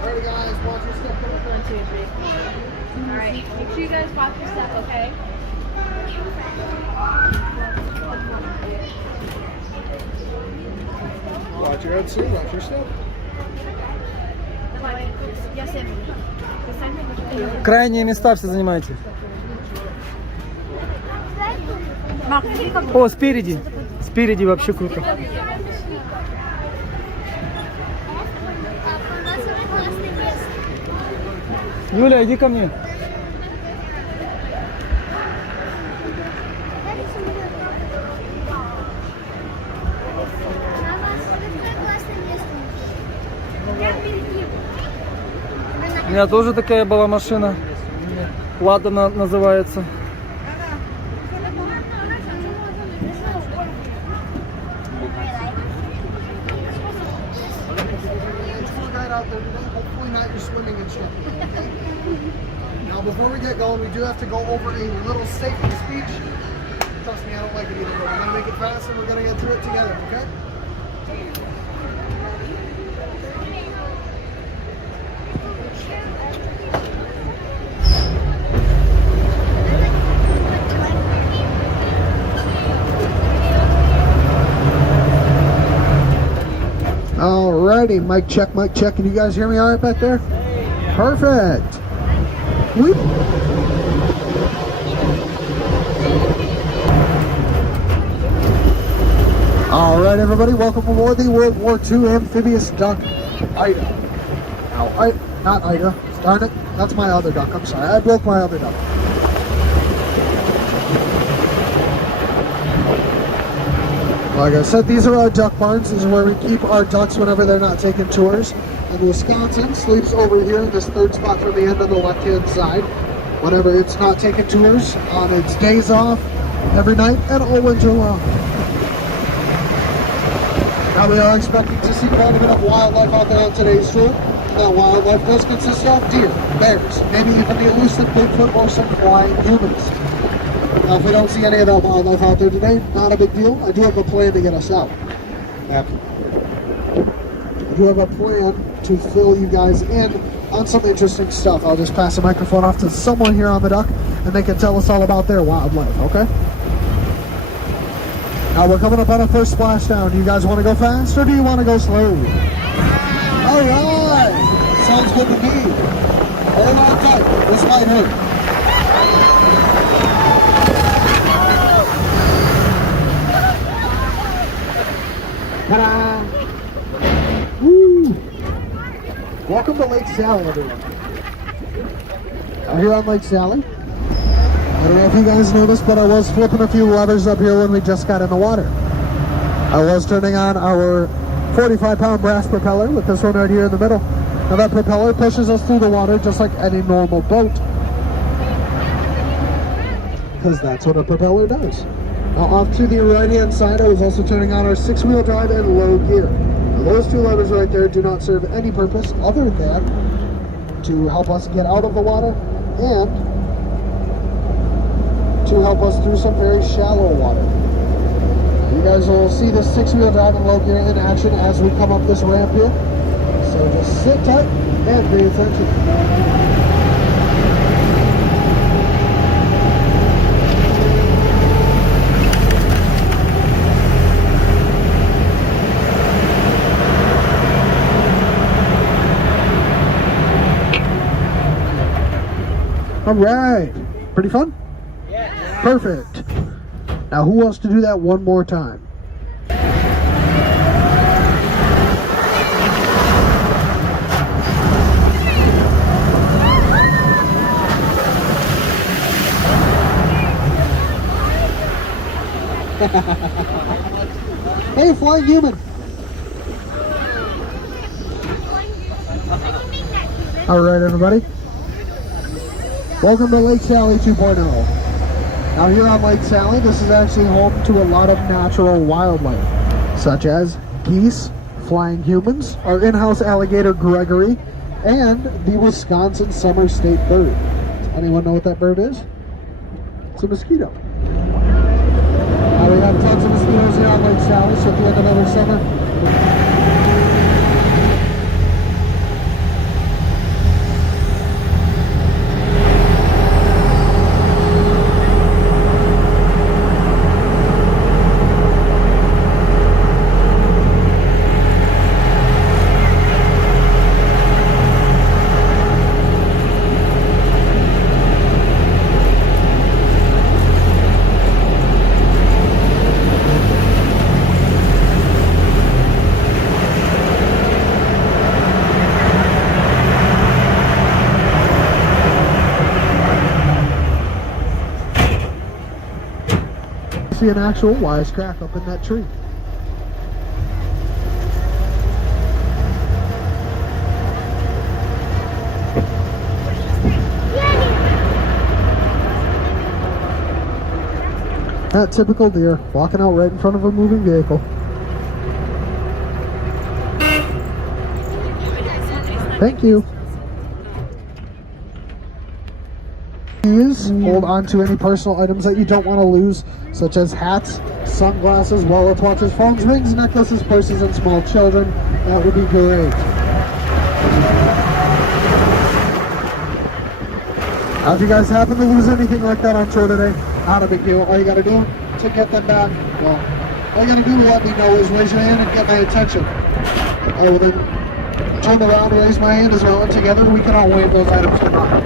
Alright guys, watch your step. 1, 2, 3. Alright, make sure you guys watch your step, okay? Watch your head, sir. Watch your step. Крайние места все занимаете. О, спереди. Спереди вообще круто. Юля, иди ко мне. У меня тоже такая была машина. Ладана называется. Now before we get going, we do have to go over a little safety speech. Trust me, I don't like it either, but we're gonna make it fast and we're gonna get through it together, okay? Alrighty, mic check, mic check. Can you guys hear me all right back there? Perfect. Whoop. Alright everybody, welcome aboard the World War II amphibious duck, Ida. Now, not Ida, darn it, that's my other duck, I'm sorry, I broke my other duck. Like I said, these are our duck barns. This is where we keep our ducks whenever they're not taking tours. And Wisconsin sleeps over here in this third spot from the end on the left-hand side. Whenever it's not taking tours, on its days off, every night, and all winter long. Now we are expecting to see quite a bit of wildlife out there on today's tour. That wildlife does consist of deer, bears, maybe even the elusive Bigfoot or some flying humans. Now, if we don't see any of that wildlife out there today, not a big deal. I do have a plan to get us out. I do have a plan to fill you guys in on some interesting stuff. I'll just pass the microphone off to someone here on the dock, and they can tell us all about their wildlife, okay? Now, we're coming up on our first splashdown. Do you guys want to go fast, or do you want to go slow? All right! Sounds good to me. Hold on tight. This might hurt. Ta-da! Woo! Welcome to Lake Sally, everyone. I'm here on Lake Sally. I don't know if you guys know this, but I was flipping a few levers up here when we just got in the water. I was turning on our 45-pound brass propeller with this one right here in the middle. Now that propeller pushes us through the water just like any normal boat. Because that's what a propeller does. Now off to the right-hand side, I was also turning on our 6-wheel drive and low gear. Now those two levers right there do not serve any purpose other than to help us get out of the water and to help us through some very shallow water. You guys will see the 6-wheel drive and low gear in action as we come up this ramp here. So just sit tight and pay attention. All right, pretty fun? Yeah. Perfect. Now who wants to do that one more time? Hey, flying human. All right, everybody. Welcome to Lake Sally 2.0. Now here on Lake Sally, this is actually home to a lot of natural wildlife, such as geese, flying humans, our in-house alligator Gregory, and the Wisconsin summer state bird. Does anyone know what that bird is? it's a mosquito. We have tons of mosquitoes here on Lake Sally, so at the end of every summer. See an actual wisecrack up in that tree. That typical deer walking out right in front of a moving vehicle. Thank you. Hold on to any personal items that you don't want to lose, such as hats, sunglasses, wallets, watches, phones, rings, necklaces, purses, and small children. That would be great. Now, if you guys happen to lose anything like that on tour today, not a big deal. All you got to do to get them back, well, all you got to do to let me know is raise your hand and get my attention. I will then turn around and raise my hand as well, and together we can all wave those items goodbye.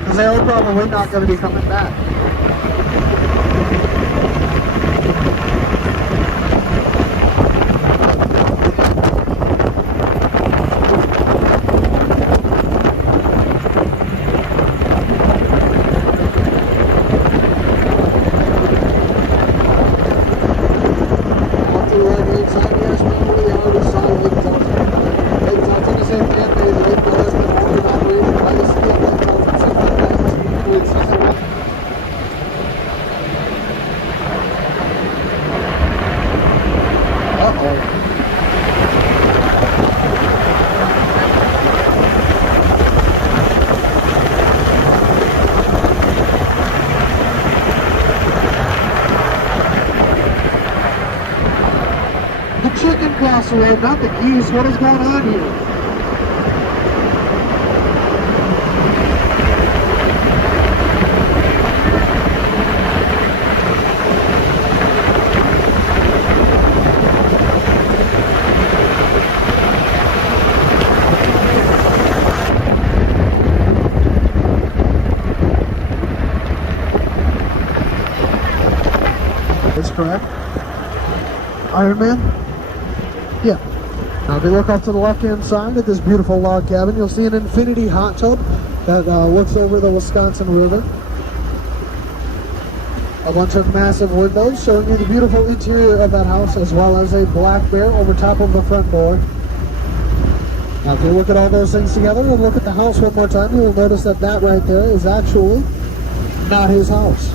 Because they are probably not going to be coming back. Road, not the geese. What is going on here? That's correct. Iron Man? Yeah. Now if you look off to the left-hand side at this beautiful log cabin, you'll see an infinity hot tub that looks over the Wisconsin River. A bunch of massive windows showing you the beautiful interior of that house, as well as a black bear over top of the front door. Now if you look at all those things together and look at the house one more time, you will notice that that right there is actually not his house.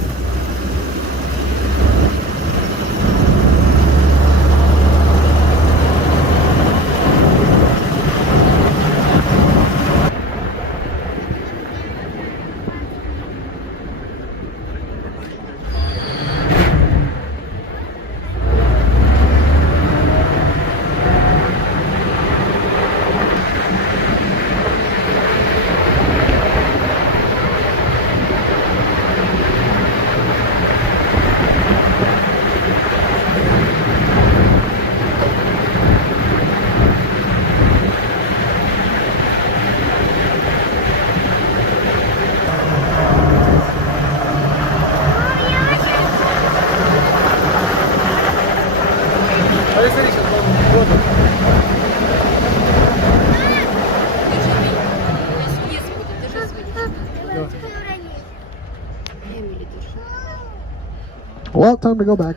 Well, time to go back.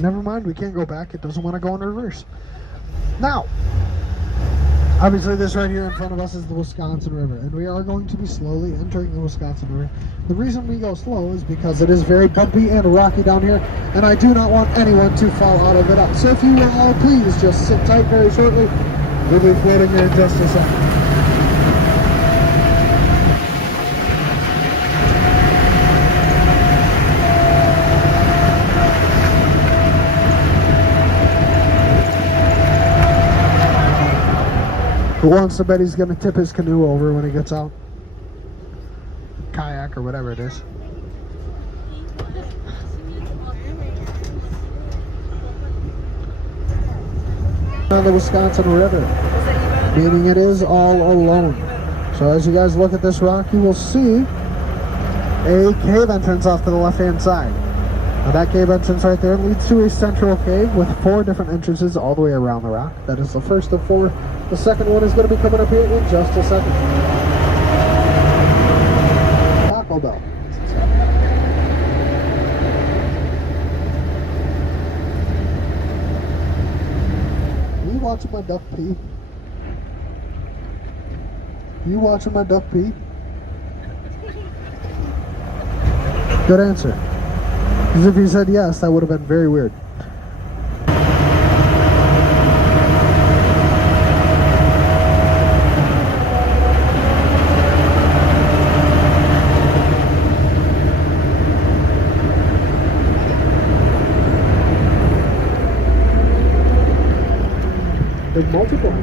Never mind, we can't go back. It doesn't want to go in reverse. Now, obviously this right here in front of us is the Wisconsin River, and we are going to be slowly entering the Wisconsin River. The reason we go slow is because it is very bumpy and rocky down here, and I do not want anyone to fall out of it. So if you will all please just sit tight very shortly. We'll be floating here in just a second. Who wants to bet he's going to tip his canoe over when he gets out? Kayak or whatever it is. On the Wisconsin River, meaning it is all alone. So as you guys look at this rock, you will see a cave entrance off to the left-hand side. Now that cave entrance right there leads to a central cave with 4 different entrances all the way around the rock. That is the first of 4. The second one is going to be coming up here in just a second. Taco Bell. Are you watching my duck pee? You watching my duck pee? Good answer. Because if you said yes, that would have been very weird. There's multiple.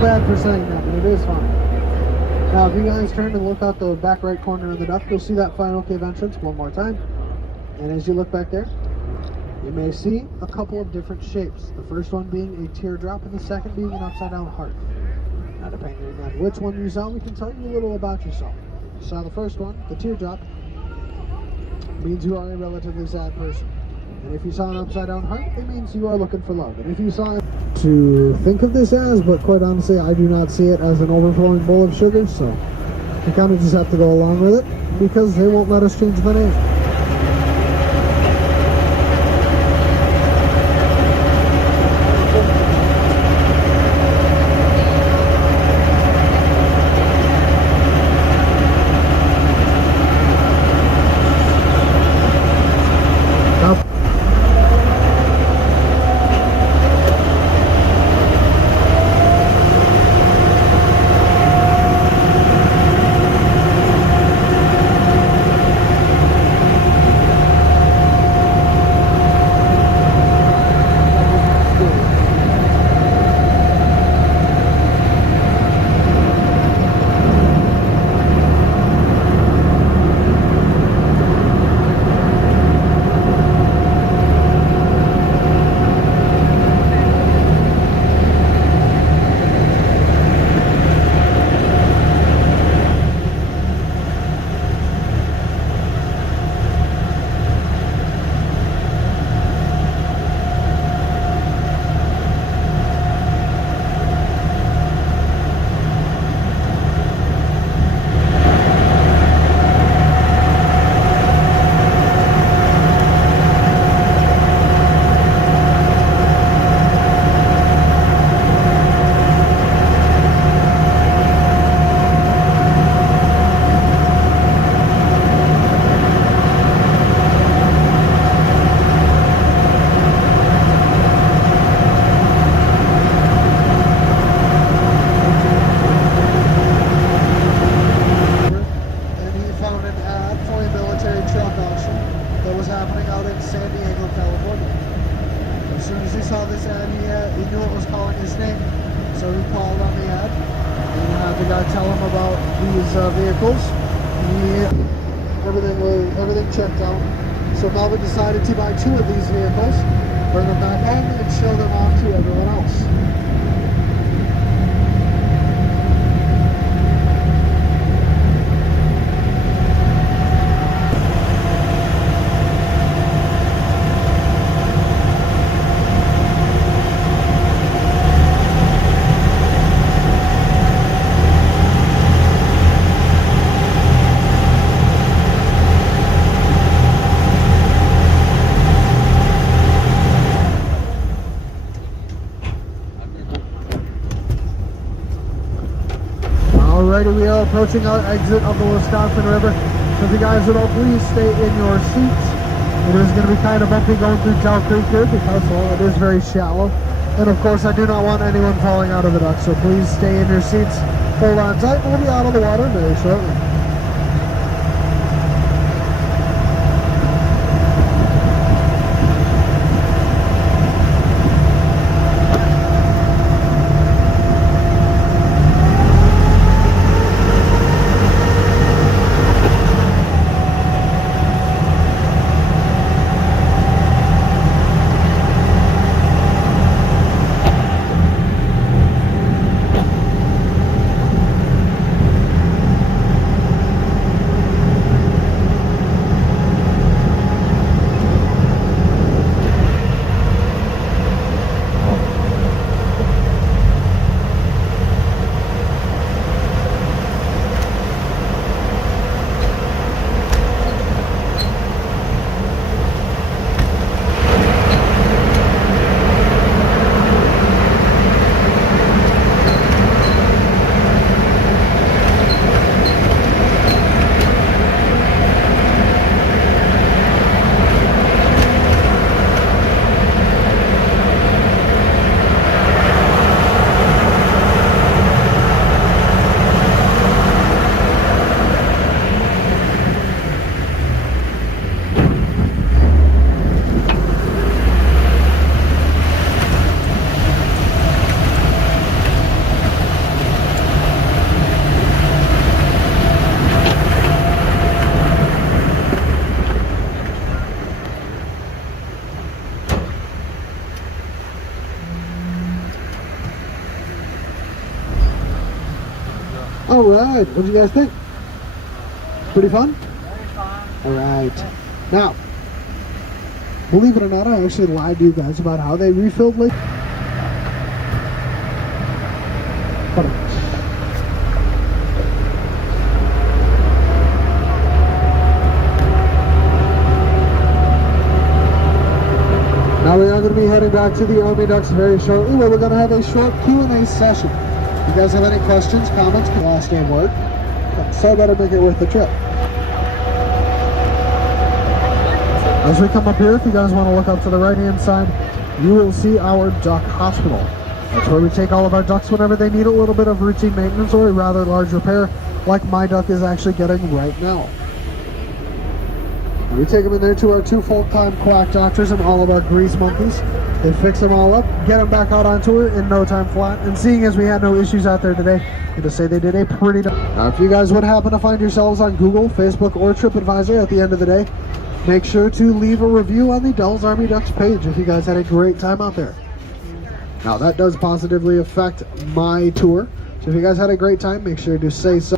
Bad for saying that, but it is fine. Now if you guys turn and look out the back right corner of the duck, you'll see that final cave entrance one more time. And as you look back there, you may see a couple of different shapes. The first one being a teardrop and the second being an upside down heart. Now depending on which one you saw, we can tell you a little about yourself. You saw the first one, the teardrop, means you are a relatively sad person. And if you saw an upside down heart, it means you are looking for love. And if you saw to think of this as, but quite honestly, I do not see it as an overflowing bowl of sugar, so you kind of just have to go along with it because they won't let us change the name. Vehicles. Everything checked out. So Melvin decided to buy 2 of these vehicles, bring them back home, and show them off to everyone else. Alrighty, we are approaching our exit of the Wisconsin River. So if you guys would all please stay in your seats. It is going to be kind of bumpy going through Tell Creek here because, well, it is very shallow. And of course, I do not want anyone falling out of the duck, so please stay in your seats. Hold on tight, we'll be out of the water very shortly. All right, what do you guys think? Pretty fun? All right. Now, believe it or not, I actually lied to you guys about how they refilled Lake. Now we are going to be heading back to the Army Ducks very shortly, where we're going to have a short Q&A session. If you guys have any questions, comments, last name word, so better make it worth the trip. As we come up here, if you guys want to look up to the right-hand side, you will see our duck hospital. That's where we take all of our ducks whenever they need a little bit of routine maintenance or a rather large repair, like my duck is actually getting right now. We take them in there to our 2 full-time quack doctors and all of our grease monkeys. They fix them all up, get them back out on tour in no time flat. And seeing as we had no issues out there today, I'm gonna say they did a pretty. Now, if you guys would happen to find yourselves on Google, Facebook, or TripAdvisor at the end of the day, make sure to leave a review on the Dells Army Ducks page if you guys had a great time out there. Now, that does positively affect my tour. So if you guys had a great time, make sure to say so.